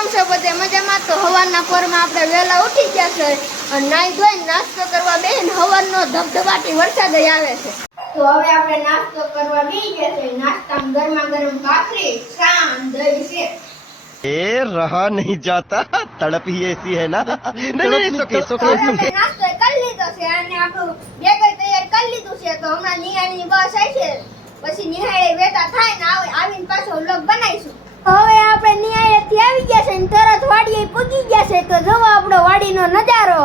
કેમ છો બધે મજામાં? તો હવારના પોરમાં આપણે વહેલા ઉઠી ગયા છે અને નાઈ ધોઈને નાસ્તો કરવા બેહીને હવારનો ધબધબાટી વરસાદ આવે છે. તો હવે આપણે નાસ્તો કરવા બેસી ગયા છે. નાસ્તામાં ગરમા ગરમ ભાખરી, શાન, દહીં છે. ए रहा नहीं जाता तड़प ही ऐसी है ना नहीं નાસ્તો કરી લીધો છે અને આપણું બેગર તૈયાર કરી લીધું છે. તો હમણાં નિહાળની બસ આવશે, પછી નિહાળે વેતા થાય ને આવીને પાછો વ્લોગ બનાવીશું. હવે આપણે નિહાળેથી આવી ગયા છે ને તરત વાડીએ પૂગી ગયા છે. તો જોવો આપણો વાડીનો નજારો.